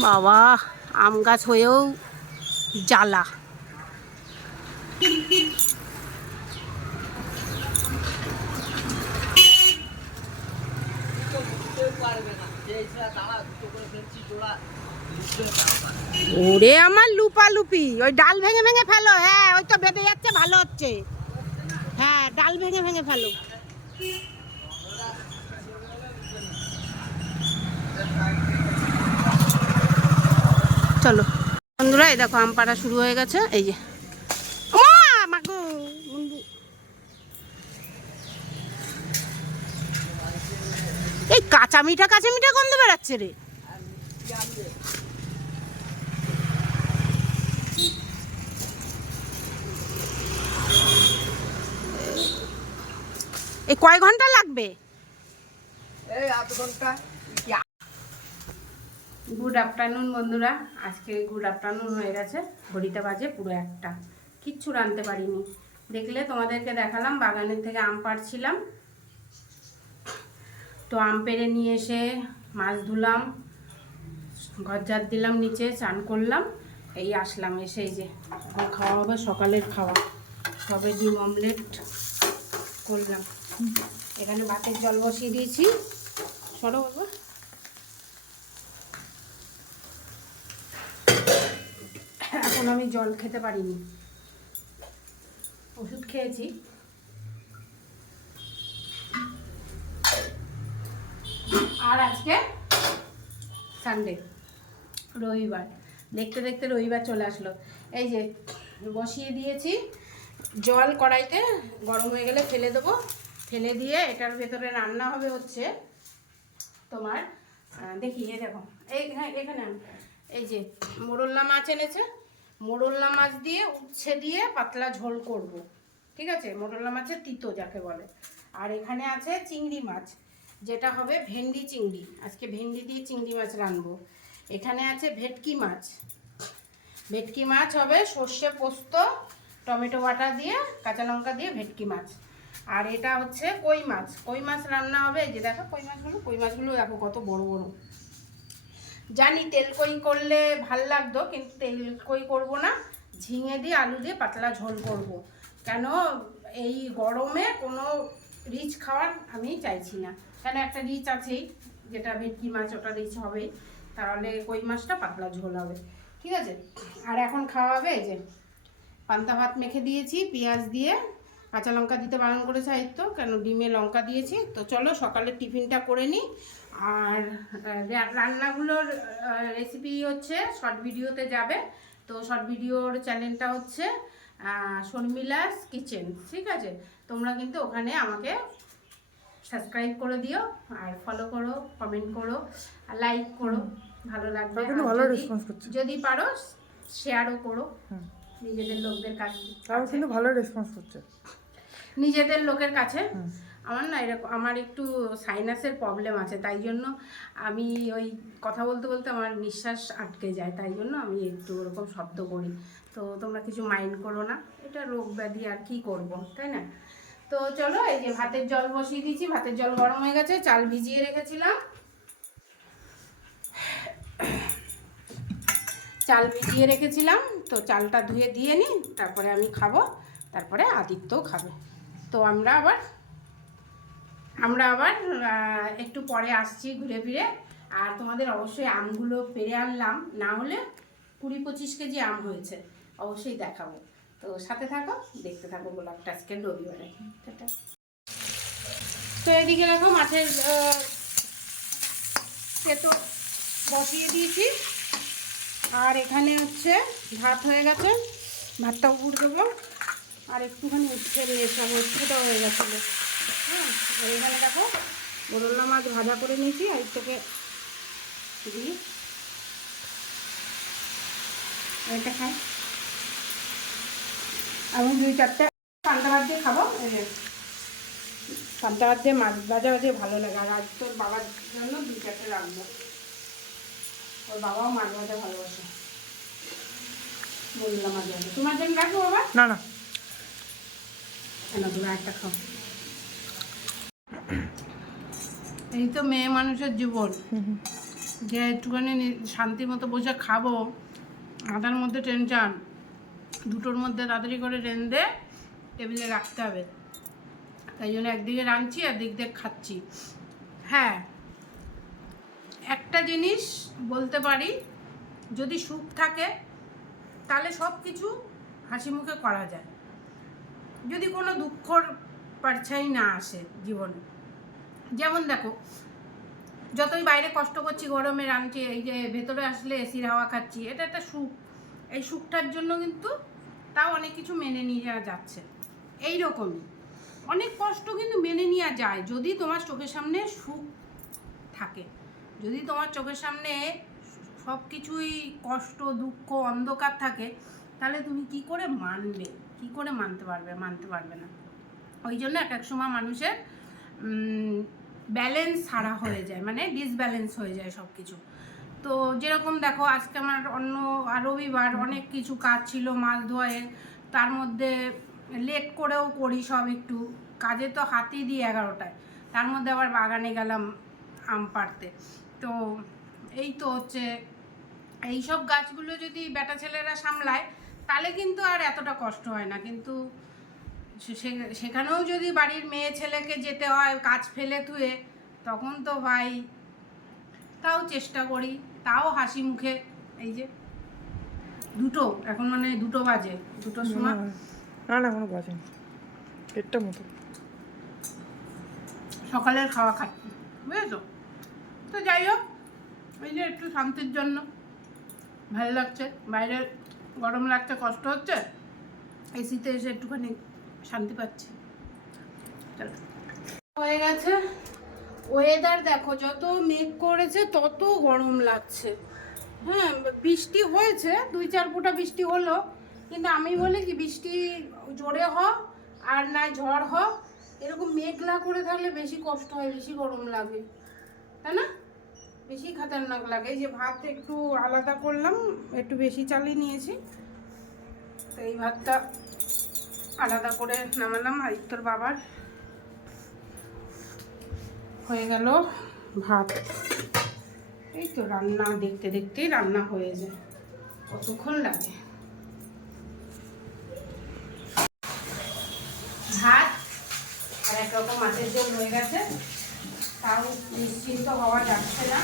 বাবা, আম গাছ হয়েও জ্বালা। ওরে আমার লুপা লুপি ওই ডাল ভেঙে ভেঙে ফেলো হ্যাঁ ওই তো বেঁধে যাচ্ছে, ভালো হচ্ছে। হ্যাঁ ডাল ভেঙে ভেঙে ফেলো। চলো। বন্ধুরা, এই দেখো আম পাড়া শুরু হয়ে গেছে। এই যে। এই কাঁচা মিঠা কাঁচা মিঠা গন্ধ বেড়াচ্ছে রে। এই কয় ঘণ্টা লাগবে? গুড আফটারনুন বন্ধুরা। আজকে গুড আফটারনুন হয়ে গেছে। ঘড়িতে বাজে পুরো একটা। কিচ্ছু রাঁধতে পারিনি। দেখলে তোমাদেরকে দেখালাম, বাগানের থেকে আম পাড়ছিলাম। তো আম পেড়ে নিয়ে এসে মাছ ধুলাম ঘর দিলাম নিচে, চান করলাম। এই আসলাম এসে যে খাওয়া হবে সকালের খাওয়া। সবে ডিম অমলেট করলাম। এখানে ভাতের জল বসিয়ে দিয়েছি। সরো বাবা। এখন আমি জল খেতে পারিনি। ওষুধ খেয়েছি। আর আজকে সানডে রবিবার। দেখতে দেখতে রবিবার চলে আসলো। এই যে বসিয়ে দিয়েছি। জল কড়াইতে গরম হয়ে গেলে ফেলে দেবো। ফেলে দিয়ে এটার ভেতরে রান্না হবে হচ্ছে তোমার দেখি এ দেখো, এই হ্যাঁ এখানে। এই যে মোরল্লা মাছ এনেছে। মোরল্লা মাছ দিয়ে উচ্ছে দিয়ে পাতলা ঝোল করব। ঠিক আছে? মোরল্লা মাছের তিতো যাকে বলে। আর এখানে আছে চিংড়ি মাছ, যেটা হবে ভেন্ডি চিংড়ি। আজকে ভেন্ডি দিয়ে চিংড়ি মাছ রানবো এখানে আছে ভেটকি মাছ। ভেটকি মাছ হবে সর্ষে পোস্ত, টমেটো বাটা দিয়ে, কাঁচা লঙ্কা দিয়ে ভেটকি মাছ। আর এটা হচ্ছে কই মাছ। কই মাছ রান্না হবে? যে দেখো, কই মাছগুলো কই মাছগুলো দেখো কত বড় বড়। জানি তেল কই করলে ভালো লাগতো, কিন্তু তেল কই করব না, ঝিঙে দিয়ে, আলু দিয়ে পাতলা ঝোল করব। কেন, এই গরমে কোনো রিচ খাওয়ার আমি চাইছি না। কেন, একটা রিচ আছেই, যেটা ভেটকি মাছ, ওটা রিচ হবেই। তাহলে কই মাছটা পাতলা ঝোল হবে। ঠিক আছে? আর এখন খাওয়া হবে যে পান্তা ভাত মেখে দিয়েছি, পেঁয়াজ দিয়ে কাঁচা লঙ্কা দিতে বারণ করেছে আয়ত্ত কেন, ডিমে লঙ্কা দিয়েছি। তো চলো সকালে টিফিনটা করে নিই। আর রান্নাগুলোর রেসিপি হচ্ছে শর্ট ভিডিওতে যাবে। তো শর্ট ভিডিওর চ্যানেলটা হচ্ছে শর্মিলাস কিচেন ঠিক আছে? তোমরা কিন্তু ওখানে আমাকে সাবস্ক্রাইব করে দিও আর ফলো করো কমেন্ট করো আর লাইক করো। ভালো লাগবে। ভালো করছে। যদি পারো শেয়ারও করো। নিজেদের লোকদের কাছে তাও কিন্তু ভালো রেসপন্স করছে। নিজেদের লোকের কাছে। আমার না এরকম, আমার একটু সাইনাসের প্রবলেম আছে, তাই জন্য আমি ওই কথা বলতে বলতে আমার নিঃশ্বাস আটকে যায়, তাই জন্য আমি একটু ওরকম শব্দ করি। তো তোমরা কিছু মাইন্ড করো না, এটা রোগ ব্যাধি আর কি করব, তাই না? তো চলো, এই যে ভাতের জল বসিয়ে দিয়েছি ভাতের জল গরম হয়ে গেছে, চাল ভিজিয়ে রেখেছিলাম। চাল ভিজিয়ে রেখেছিলাম, তো চালটা ধুয়ে দিয়ে নিই তারপরে আমি খাব, তারপরে আদিত্যও খাবে। তো আমরা আবার আমরা আবার একটু পরে আসছি ঘুরে ফিরে। আর তোমাদের অবশ্যই আমগুলো পেরে আনলাম। না হলে কুড়ি পঁচিশ কেজি আম হয়েছে। অবশ্যই দেখাবো। তো সাথে থাকো, দেখতে থাকো গোলাপটা আজকে রবিবারে। তো এদিকে দেখো মাছের তেতো বসিয়ে দিয়েছি। আর এখানে হচ্ছে ভাত হয়ে গেছে। ভাতটা উপর দেবো। আর একটুখানি উচ্ছে মেশাবো উচ্ছেটাও হয়ে গেছিল। আর এখানে দেখো বরল্লা মাছ ভাজা করে নিয়েছি আর থেকে দিই এটা খাই। আমি দুই চারটে পান্তা ভাত দিয়ে খাব। পান্তা ভাত দিয়ে মাছ ভাজা দিয়ে ভালো লাগে। আর আজ তোর বাবার জন্য দুই চারটে রাখব। ওর বাবাও মাছ ভাজা ভালোবাসে। বললাম মাছ ভাজা। তোমার জন্য রাখব বাবা? না না। কেন তুমি একটা খাও। এই তো মেয়ে মানুষের জীবন। যে একটুখানি শান্তি মতো বসে খাব মাথার মধ্যে টেনশন দুটোর মধ্যে তাড়াতাড়ি করে রেঁধে টেবিলে রাখতে হবে। তাই জন্য একদিকে রাঁধছি, একদিক দিয়ে খাচ্ছি। হ্যাঁ একটা জিনিস বলতে পারি, যদি সুখ থাকে, তাহলে সব কিছু হাসি মুখে করা যায়। যদি কোনো দুঃখর পারছাই না আসে জীবনে। যেমন দেখো, যতই বাইরে কষ্ট করছি, গরমে রাঁধছি, এই যে ভেতরে আসলে এসির হাওয়া খাচ্ছি, এটা একটা সুখ। এই সুখটার জন্য কিন্তু তাও অনেক কিছু মেনে নিয়ে যাওয়া যাচ্ছে। এই রকমই অনেক কষ্ট কিন্তু মেনে নেওয়া যায় যদি তোমার চোখের সামনে সুখ থাকে। যদি তোমার চোখের সামনে সব কিছুই কষ্ট, দুঃখ, অন্ধকার থাকে, তাহলে তুমি কি করে মানবে? কি করে মানতে পারবে? মানতে পারবে না। ওই জন্য এক এক সময় মানুষের ব্যালেন্স ছাড়া হয়ে যায় মানে ডিসব্যালেন্স হয়ে যায় সব কিছু তো যেরকম দেখো, আজকে আমার অন্য রবিবার অনেক কিছু কাজ ছিল মাছ ধোয়ে তার মধ্যে লেট করেও করি সব একটু। কাজে তো হাতই দিই এগারোটায়, তার মধ্যে আবার বাগানে গেলাম আম পাড়তে। তো এই তো হচ্ছে এই সব গাছগুলো যদি বেটা ছেলেরা সামলায়, তাহলে কিন্তু আর এতটা কষ্ট হয় না। কিন্তু সেখানেও যদি বাড়ির মেয়ে ছেলেকে যেতে হয় কাজ ফেলে থুয়ে তখন তো ভাই তাও চেষ্টা করি। তাও হাসি মুখে। এই যে দুটো এখন মানে দুটো বাজে। দুটোর সময় না না কোনো পেটটা মতো। সকালের খাওয়া খাচ্ছি বুঝেছ? তো যাই হোক এই যে একটু শান্তির জন্য। ভালো লাগছে। বাইরে গরম লাগছে কষ্ট হচ্ছে। এসিতে এসে একটুখানি শান্তি পাচ্ছি। হয়ে গেছে। ওয়েদার দেখো, যত মেঘ করেছে, তত গরম লাগছে। হ্যাঁ বৃষ্টি হয়েছে, দুই চার ফুটা বৃষ্টি হলো, কিন্তু আমি বলি কি, বৃষ্টি জোরে হ, আর না ঝড় হ, এরকম মেঘলা করে থাকলে বেশি কষ্ট হয়, বেশি গরম লাগে। তাই না? বেশি খাতারনাক লাগে। এই যে ভাত একটু আলাদা করলাম, একটু বেশি চালিয়ে নিয়েছি। তো এই ভাতটা আলাদা করে নামালাম। আদিত্যর বাবার হয়ে গেল ভাত। এই তো রান্না দেখতে দেখতেই রান্না হয়ে যায়। কতক্ষণ লাগে? ভাত আর এক রকম মাছের ঝোল হয়ে গেছে। তাও নিশ্চিন্ত হওয়া যাচ্ছে না।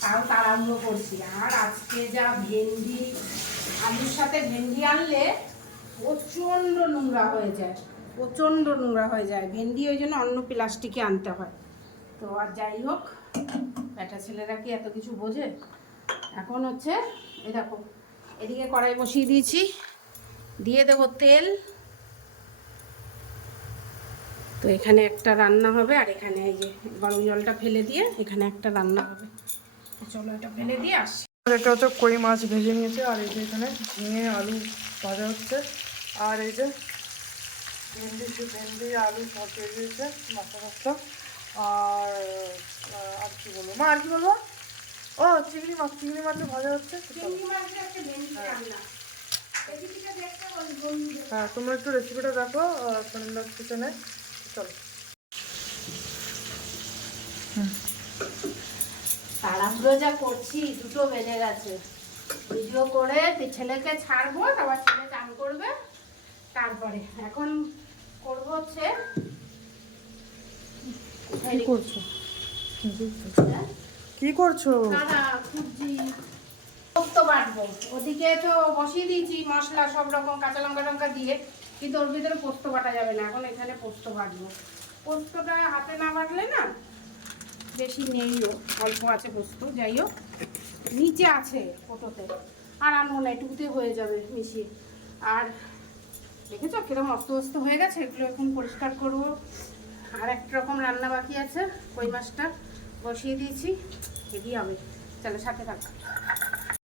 তাও তাড়াহুড়ো করছি। আর আজকে যা ভেন্ডি, আলুর সাথে ভেন্ডি আনলে প্রচণ্ড নোংরা হয়ে যায়, প্রচণ্ড নোংরা হয়ে যায়। ভেন্ডি ওই জন্য অন্য প্লাস্টিকে আনতে হয়। তো আর যাই হোক বেটা ছেলেরা কি এত কিছু বোঝে? এখন হচ্ছে, এই দেখো, এদিকে কড়াই বসিয়ে দিয়েছি। দিয়ে দেবো তেল। তো এখানে একটা রান্না হবে, আর এখানে এই যে গরম জলটা ফেলে দিয়ে এখানে একটা রান্না হবে। চলো এটা ফেলে দিয়ে আসি। এটা হচ্ছে কই মাছ ভেজে নিয়েছে, আর এই যে এখানে ঝিঙে, আলু ভাজা হচ্ছে। আর এই যে ভেন্ডি সে ভেন্ডি আলু সব দিয়ে দিয়েছে মশলা মশলা আর আর কি বলব? মা আর কি বলব? ও চিংড়ি মাছ চিংড়ি মাছের ভাজা হচ্ছে? মাছ বন্ধুদের হ্যাঁ। তোমরা একটু রেসিপিটা দেখো সনিন্দাস কিচেনে। চলো। তাড়াহুড়ো যা করছি দুটো বেজে গেছে। ভিডিও করে ছেলেকে ছাড়বো তারপর ছেলে চান করবে। তারপরে এখন করব হচ্ছে কি করছ? কি করছ? পোস্ত বাটবো। ওদিকে তো বসিয়ে দিয়েছি মশলা সব রকম কাঁচা লঙ্কা টঙ্কা দিয়ে কিন্তু ওর ভিতরে পোস্ত বাটা যাবে না। এখন এখানে পোস্ত বাটবো। পোস্তটা হাতে না বাটলে না বেশি নেইও অল্প আছে পোস্ত যাই হোক। নিচে আছে ফটোতে আর আনব না এটুকুতে হয়ে যাবে মিশিয়ে। আর দেখেছ কীরকম অস্ত অস্ত হয়ে গেছে? এগুলো এখন পরিষ্কার করব। আর একটা রকম রান্না বাকি আছে, কই মাছটা? বসিয়ে দিয়েছি। হেভি হবে চলো সাথে থাকো।